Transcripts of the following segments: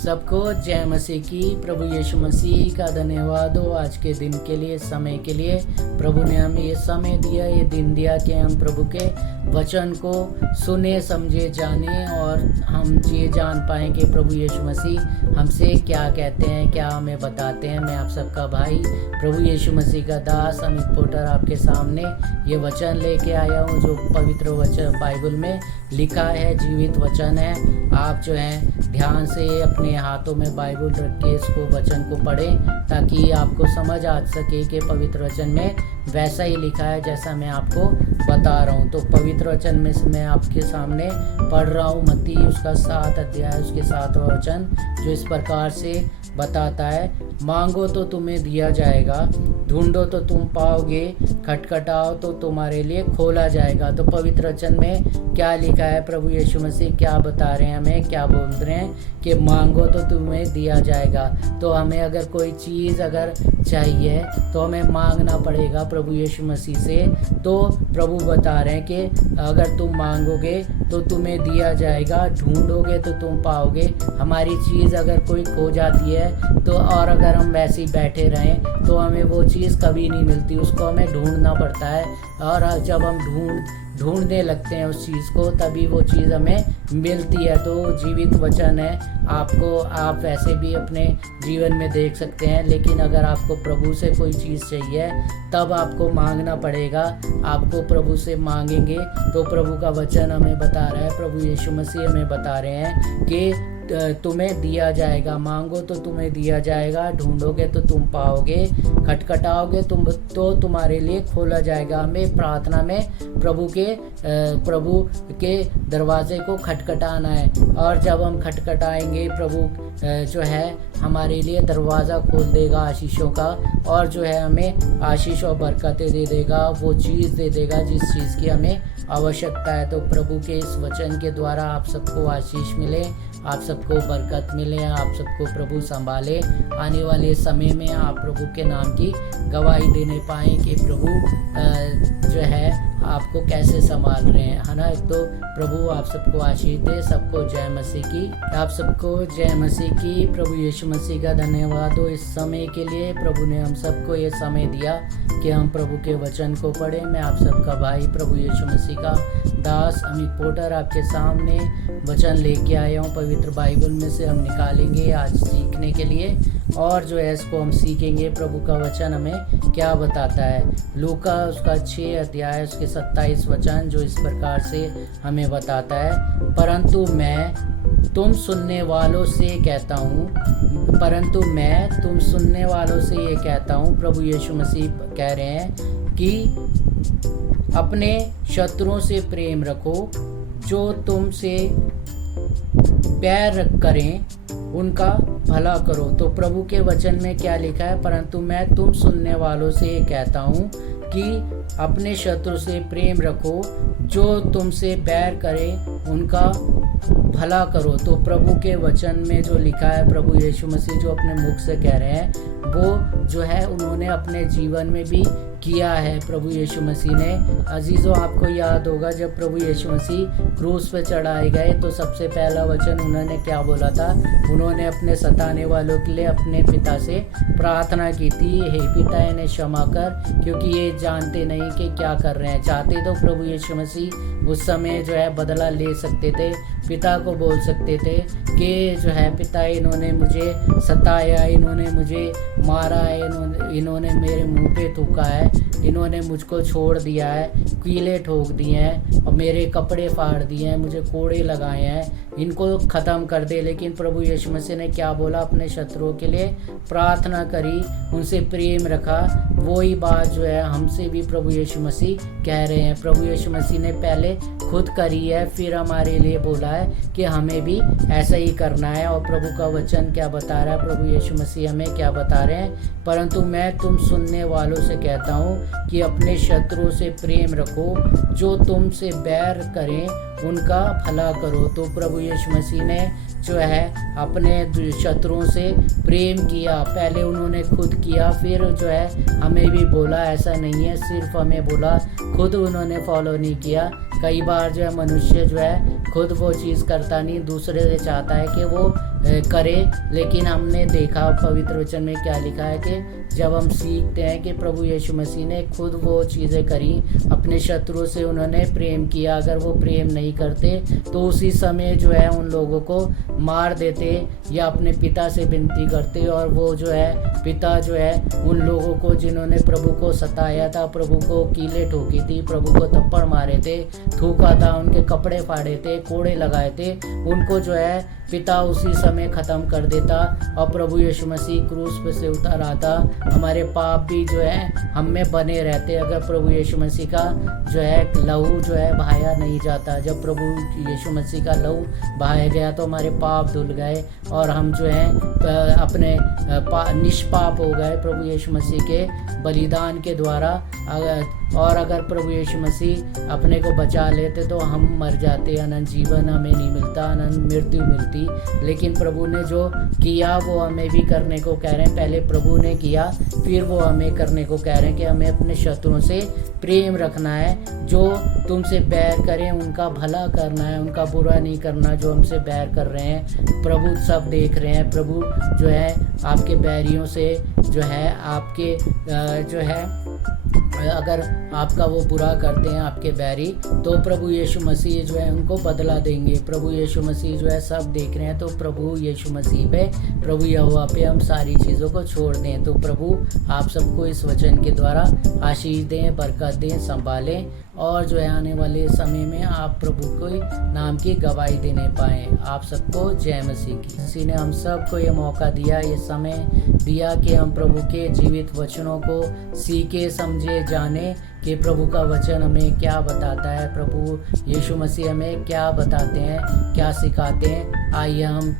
सबको जय मसीह की। प्रभु यीशु मसीह का धन्यवाद हो आज के दिन के लिए, समय के लिए। प्रभु ने हमें ये समय दिया, ये दिन दिया कि हम प्रभु के वचन को सुने, समझे, जाने और हम ये जान पाएँ कि प्रभु यीशु मसीह हमसे क्या कहते हैं, क्या हमें बताते हैं। मैं आप सबका भाई प्रभु यीशु मसीह का दास अमित पोटर आपके सामने ये वचन लेके आया हूँ, जो पवित्र वचन बाइबल में लिखा है, जीवित वचन है। आप जो है ध्यान से अपने हाथों में बाइबल रख के इसको वचन को पढ़ें, ताकि आपको समझ आ सके कि पवित्र वचन में वैसा ही लिखा है जैसा मैं आपको बता रहा हूँ। तो पवित्र वचन में मैं आपके सामने पढ़ रहा हूँ मत्ती उसका 7 अध्याय उसके 7वां वचन, जो इस प्रकार से बताता है, मांगो तो तुम्हें दिया जाएगा, ढूंढो तो तुम पाओगे, खटखटाओ तो तुम्हारे लिए खोला जाएगा। तो पवित्र वचन में क्या लिखा है, प्रभु यीशु मसीह क्या बता रहे हैं, हमें क्या बोल रहे हैं कि मांगो तो तुम्हें दिया जाएगा। तो हमें अगर कोई चीज़ अगर चाहिए तो हमें मांगना पड़ेगा प्रभु यीशु मसीह से। तो प्रभु बता रहे हैं कि अगर तुम मांगोगे तो तुम्हें दिया जाएगा, ढूंढोगे तो तुम पाओगे। हमारी चीज़ अगर कोई खो जाती है तो और अगर हम वैसे ही बैठे रहें तो हमें वो चीज़ कभी नहीं मिलती, उसको हमें ढूंढना पड़ता है। और जब हम ढूंढने लगते हैं उस चीज़ को, तभी वो चीज़ हमें मिलती है। तो जीवित वचन है, आप वैसे भी अपने जीवन में देख सकते हैं। लेकिन अगर आपको प्रभु से कोई चीज़ चाहिए तब आपको मांगना पड़ेगा। आपको प्रभु से मांगेंगे तो प्रभु का वचन हमें बता रहा है, प्रभु यीशु मसीह हमें बता रहे हैं कि तुम्हें दिया जाएगा, मांगो तो तुम्हें दिया जाएगा, ढूंढोगे तो तुम पाओगे, खटखटाओगे तो तुम्हारे लिए खोला जाएगा। हमें प्रार्थना में प्रभु के दरवाजे को खटखटाना है, और जब हम खटखटाएंगे प्रभु जो है हमारे लिए दरवाज़ा खोल देगा आशीषों का, और जो है हमें आशीष और बरकतें दे देगा, वो चीज़ दे देगा जिस चीज़ की हमें आवश्यकता है। तो प्रभु के इस वचन के द्वारा आप सबको आशीष मिले, आप सबको बरकत मिले, आप सबको प्रभु संभाले। आने वाले समय में आप प्रभु के नाम की गवाही देने पाएँ कि प्रभु जो है आपको कैसे संभाल रहे हैं, है ना। तो प्रभु आप सबको आशीष दे। सबको जय मसीह की। आप सबको जय मसीह की। प्रभु यीशु मसीह का धन्यवाद हो इस समय के लिए। प्रभु ने हम सबको ये समय दिया कि हम प्रभु के वचन को पढ़ें। मैं आप सबका भाई प्रभु यीशु मसीह का दास अमित पोटर आपके सामने वचन लेके आया हूँ। पवित्र बाइबल में से हम निकालेंगे आज सीखने के लिए, और जो है इसको हम सीखेंगे प्रभु का वचन हमें क्या बताता है। लूका उसका 6 अध्याय उसके 27 वचन, जो इस प्रकार से हमें बताता है, परंतु मैं तुम सुनने वालों से कहता ये कहता हूँ, प्रभु यीशु मसीह कह रहे हैं कि अपने शत्रुओं से प्रेम रखो, जो तुमसे बैर करें उनका भला करो। तो प्रभु के वचन में क्या लिखा है, परंतु मैं तुम सुनने वालों से ये कहता हूँ कि अपने शत्रु से प्रेम रखो, जो तुमसे बैर करे उनका भला करो। तो प्रभु के वचन में जो लिखा है, प्रभु यीशु मसीह जो अपने मुख से कह रहे हैं, वो जो है उन्होंने अपने जीवन में भी किया है। प्रभु यीशु मसीह ने, अजीज़ों आपको याद होगा जब प्रभु यीशु मसीह क्रूस पे चढ़ाए गए तो सबसे पहला वचन उन्होंने क्या बोला था, उन्होंने अपने सताने वालों के लिए अपने पिता से प्रार्थना की थी, हे पिता इन्हें क्षमा कर, क्योंकि ये जानते नहीं कि क्या कर रहे हैं। चाहते तो प्रभु यीशु मसीह उस समय जो है बदला ले सकते थे, पिता को बोल सकते थे कि जो है पिता इन्होंने मुझे सताया, इन्होंने मुझे मारा है, इन्होंने मेरे मुंह पे थूका है, इन्होंने मुझको छोड़ दिया है, कीले ठोक दिए हैं और मेरे कपड़े फाड़ दिए हैं, मुझे कोड़े लगाए हैं, इनको ख़त्म कर दे। लेकिन प्रभु यीशु मसीह ने क्या बोला, अपने शत्रुओं के लिए प्रार्थना करी, उनसे प्रेम रखा। वही बात जो है हमसे भी प्रभु यीशु मसीह कह रहे हैं। प्रभु यीशु मसीह ने पहले खुद करी है, फिर हमारे लिए बोला है कि हमें भी ऐसा ही करना है। और प्रभु का वचन क्या बता रहा है, प्रभु यीशु मसीह हमें क्या बता रहे हैं, परंतु मैं तुम सुनने वालों से कहता हूँ कि अपने शत्रुओं से प्रेम रखो, जो तुमसे बैर करें उनका भला करो। तो प्रभु यीशु मसीह ने जो है अपने शत्रुओं से प्रेम किया, पहले उन्होंने खुद किया, फिर जो है हमें भी बोला। ऐसा नहीं है सिर्फ हमें बोला, खुद उन्होंने फॉलो नहीं किया, कई बार जो है मनुष्य जो है खुद वो चीज़ करता नहीं, दूसरे से चाहता है कि वो करे। लेकिन हमने देखा पवित्र वचन में क्या लिखा है कि जब हम सीखते हैं कि प्रभु यीशु मसीह ने खुद वो चीज़ें करी, अपने शत्रु से उन्होंने प्रेम किया। अगर वो प्रेम नहीं करते तो उसी समय जो है उन लोगों को मार देते या अपने पिता से विनती करते, और वो जो है पिता जो है उन लोगों को जिन्होंने प्रभु को सताया था, प्रभु को कीले ठोकी थी, प्रभु को थप्पड़ मारे थे, थूका था, उनके कपड़े फाड़े थे, कोड़े लगाए थे, उनको जो है पिता उसी समय ख़त्म कर देता। और प्रभु यीशु मसीह क्रूस पे से उतर आता, हमारे पाप भी जो है हम में बने रहते अगर प्रभु यीशु मसीह का जो है लहू जो है बहाया नहीं जाता। जब प्रभु यीशु मसीह का लहू बहाया गया तो हमारे पाप धुल गए और हम जो है अपने निष्पाप हो गए प्रभु यीशु मसीह के बलिदान के द्वारा। और अगर प्रभु यीशु मसीह अपने को बचा लेते तो हम मर जाते, अनंत जीवन हमें नहीं मिलता, अनंत मृत्यु मिलती। लेकिन प्रभु ने जो किया वो हमें भी करने को कह रहे हैं। पहले प्रभु ने किया, फिर वो हमें करने को कह रहे हैं कि हमें अपने शत्रुओं से प्रेम रखना है। जो तुमसे बैर करें उनका भला करना है, उनका बुरा नहीं करना। जो हमसे बैर कर रहे हैं प्रभु सब देख रहे हैं। प्रभु जो है आपके बैरियों से जो है आपके जो है अगर आपका वो बुरा करते हैं आपके बैरी, तो प्रभु यीशु मसीह जो है उनको बदला देंगे। प्रभु यीशु मसीह जो है सब देख रहे हैं। तो प्रभु यीशु मसीह पे, प्रभु यहोवा पे हम सारी चीज़ों को छोड़ दें। तो प्रभु आप सबको इस वचन के द्वारा आशीष दें, बरकत दें, संभालें, और जो है आने वाले समय में आप प्रभु को नाम की गवाही देने पाएँ। आप सबको जय मसीह की। मसीह ने हम सबको ये मौका दिया, ये समय दिया कि हम प्रभु के जीवित वचनों को सीखे, समझे, जाने कि प्रभु का वचन हमें क्या बताता है, प्रभु यीशु मसीह हमें क्या बताते हैं, क्या सिखाते हैं। आइए हम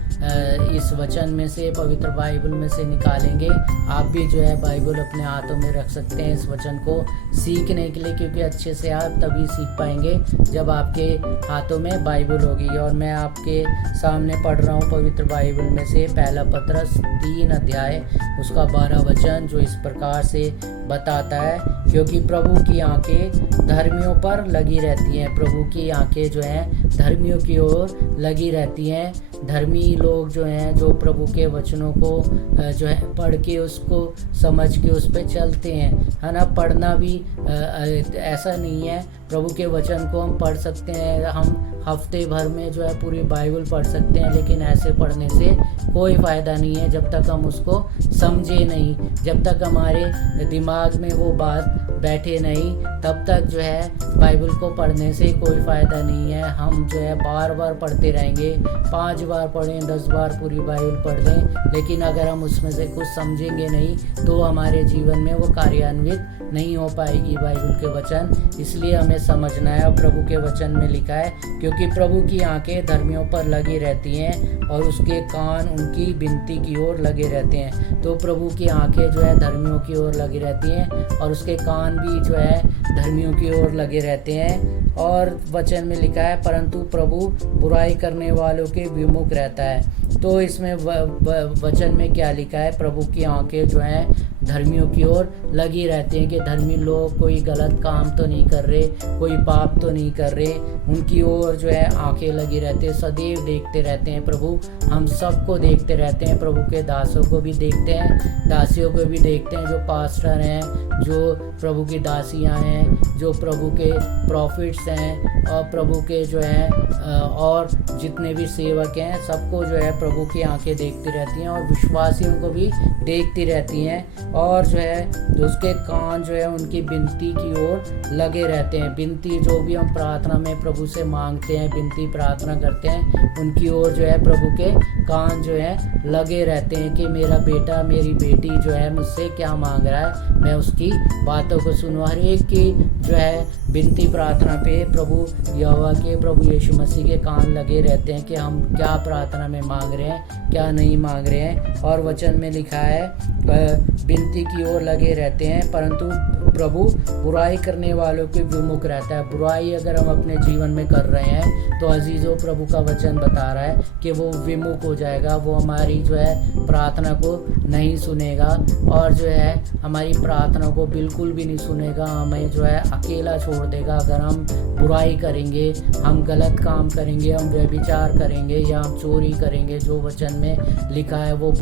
इस वचन में से, पवित्र बाइबल में से निकालेंगे। आप भी जो है बाइबल अपने हाथों में रख सकते हैं इस वचन को सीखने के लिए, क्योंकि अच्छे से आप तभी सीख पाएंगे जब आपके हाथों में बाइबल होगी। और मैं आपके सामने पढ़ रहा हूँ पवित्र बाइबल में से पहला पत्रस 3 अध्याय उसका 12 वचन, जो इस प्रकार से बताता है, क्योंकि प्रभु की आंखें धर्मियों पर लगी रहती हैं। प्रभु की आंखें जो हैं धर्मियों की ओर लगी रहती हैं। धर्मी लोग जो हैं, जो प्रभु के वचनों को जो है पढ़ के उसको समझ के उस पर चलते हैं, है ना। पढ़ना भी ऐसा नहीं है, प्रभु के वचन को हम पढ़ सकते हैं, हम हफ्ते भर में जो है पूरी बाइबल पढ़ सकते हैं, लेकिन ऐसे पढ़ने से कोई फ़ायदा नहीं है जब तक हम उसको समझे नहीं, जब तक हमारे दिमाग में वो बात बैठे नहीं, तब तक जो है बाइबल को पढ़ने से कोई फ़ायदा नहीं है। हम जो है बार बार पढ़ते रहेंगे, 5 बार पढ़ें, 10 बार पूरी बाइबल पढ़ लें, लेकिन अगर हम उसमें से कुछ समझेंगे नहीं तो हमारे जीवन में वो कार्यान्वित नहीं हो पाएगी बाइबल के वचन। इसलिए हमें समझना है। और प्रभु के वचन में लिखा है, क्योंकि प्रभु की आंखें धर्मियों पर लगी रहती हैं और उसके कान उनकी विनती की ओर लगे रहते हैं। तो प्रभु की आंखें जो है धर्मियों की ओर लगी रहती हैं और उसके कान भी जो है धर्मियों की ओर लगे रहते हैं। और वचन में लिखा है, परंतु प्रभु बुराई करने वालों के विमुख रहता है। तो इसमें वचन में क्या लिखा है, प्रभु की आंखें जो हैं धर्मियों की ओर लगी रहती हैं, कि धर्मी लोग कोई गलत काम तो नहीं कर रहे, कोई पाप तो नहीं कर रहे, उनकी ओर जो है आंखें लगी रहती है, सदैव देखते रहते हैं। प्रभु हम सबको देखते रहते हैं, प्रभु के दासों को भी देखते हैं, दासियों को भी देखते हैं, जो पास्टर हैं, जो प्रभु की दासियां हैं, जो प्रभु के प्रॉफिट्स हैं, और प्रभु के जो हैं और जितने भी सेवक हैं, सबको जो है प्रभु की आंखें देखती रहती हैं और विश्वासियों को भी देखती रहती हैं। और जो है उसके कान जो है उनकी विनती की ओर लगे रहते हैं। विनती जो भी हम प्रार्थना में प्रभु से मांगते हैं, विनती प्रार्थना करते हैं, उनकी ओर जो है प्रभु के कान जो है लगे रहते हैं, कि मेरा बेटा मेरी बेटी जो है मुझसे क्या मांग रहा है, मैं उसकी बातों को सुनूं। हर एक की जो है विनती प्रार्थना पे प्रभु यहोवा के, प्रभु यीशु मसीह के कान लगे रहते हैं, कि हम क्या प्रार्थना में मांग रहे हैं, क्या नहीं मांग रहे हैं। और वचन में लिखा है विनती की ओर लगे रहते हैं, परंतु प्रभु बुराई करने वालों के विमुख रहता है। बुराई अगर हम अपने जीवन में कर रहे हैं तो अजीज़ों, प्रभु का वचन बता रहा है कि वो विमुख हो जाएगा, वो हमारी जो है प्रार्थना को नहीं सुनेगा और जो है हमारी प्रार्थना को बिल्कुल भी नहीं सुनेगा, हमें जो है अकेला छोड़ देगा। अगर हम बुराई करेंगे, हम गलत काम करेंगे, हम व्यभिचार करेंगे या हम चोरी करेंगे, जो वचन में लिखा है वो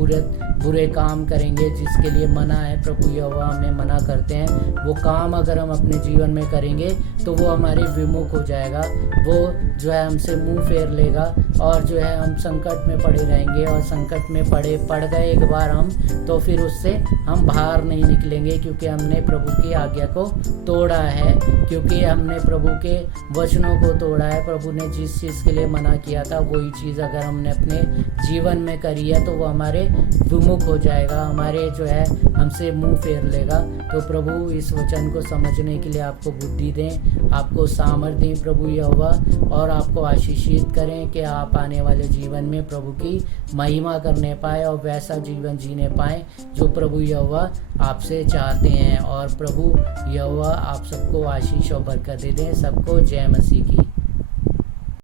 बुरे काम करेंगे जिसके लिए मना है, प्रभु यहोवा हमें मना करते हैं, वो काम अगर हम अपने जीवन में करेंगे तो वो हमारे विमुख हो जाएगा, वो जो है हमसे मुंह फेर लेगा और जो है हम संकट में पड़े रहेंगे। और संकट में पड़ गए एक बार हम, तो फिर उससे हम बाहर नहीं निकलेंगे, क्योंकि हमने प्रभु की आज्ञा को तोड़ा है, क्योंकि हमने प्रभु के वचनों को तोड़ा है। प्रभु ने जिस चीज़ के लिए मना किया था वही चीज़ अगर हमने अपने जीवन में करी है तो वो हमारे विमुख हो जाएगा, हमारे जो है हमसे मुंह फेर लेगा। तो प्रभु इस वचन को समझने के लिए आपको बुद्धि दें, आपको सामर्थ्य दें प्रभु यहोवा, और आपको आशीषित करें कि आप आने वाले जीवन में प्रभु की महिमा करने पाए और वैसा जीवन जीने पाए जो प्रभु यहोवा आपसे चाहते हैं। और प्रभु यहोवा आप सबको आशीष और बरकत दे दें। सबको जय मसीह की।